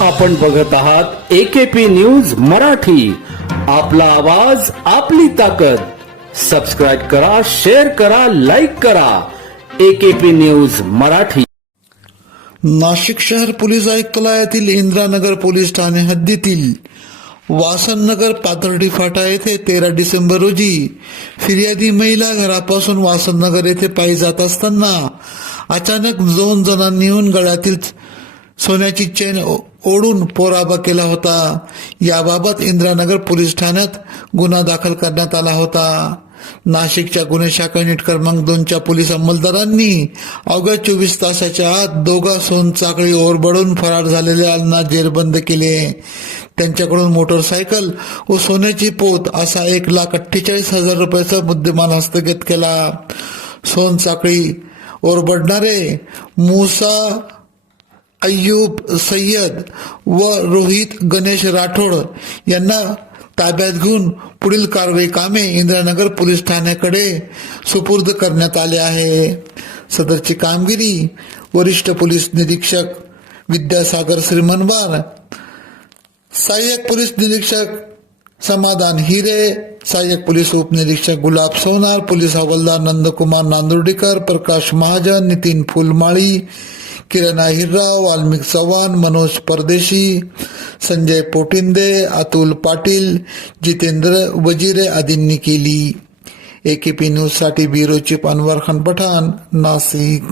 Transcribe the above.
आपण बघत आहात एकेपी न्यूज मराठी. आपला आवाज आपली ताकद. सबस्क्राईब करा शेअर करा लाईक करा. AKP news Marathi. नाशिक शहर पोलीस आयुक्तालयातील इंद्रानगर पोलीस ठाणे हद्दीतील वासननगर पाथर्डी फाटा येथे तेरा डिसेंबर रोजी फिर्यादी महिला घरापासून वासननगर येथे पायी जात असताना अचानक दोन जणांनी येऊन गळ्यातील सोन्याची चेन ओढून पोराबा केला होता. याबाबत इंद्रानगर पोलीस ठाण्यात गुन्हा दाखल करण्यात आला होता. नाशिकच्या गुन्हे शाखा युनिट क्रमांक दोनच्या पोलीस अंमलदारांनी अवघ्या चोवीस तासाच्या आत दोघा सोनचाकळी ओरबडून फरार झालेल्यांना जेरबंद केले. त्यांच्याकडून मोटरसायकल व सोन्याची पोत असा एक लाख अठ्ठेचाळीस हजार रुपयाचा मुद्देमाल हस्तगत केला. सोनचाकळी ओरबडणारे मुसा अय्यूब सय्यद व रोहित गणेश राठोड यांना ताब्यात घेऊन पुढील कारवाई कामे इंदिरानगर पोलीस ठाण्याकडे सुपूर्द करण्यात आले आहे. सदरची कामगिरी वरिष्ठ पोलीस निरीक्षक विद्यासागर श्रीमनवार सहाय्यक पोलीस निरीक्षक समाधान हिरे सहाय्यक पोलीस उपनिरीक्षक गुलाब सोनार पोलीस हवालदार नंदकुमार नांदुर्डीकर प्रकाश महाजन नितीन फुलमाळी किरण हिरराव वाल्मिक चव्हाण मनोज परदेशी संजय पोटिंदे अतुल पाटील जितेंद्र वजिरे आदींनी केली. एकेपी न्यूजसाठी ब्युरो चीफ अनवर खान पठाण नाशिक.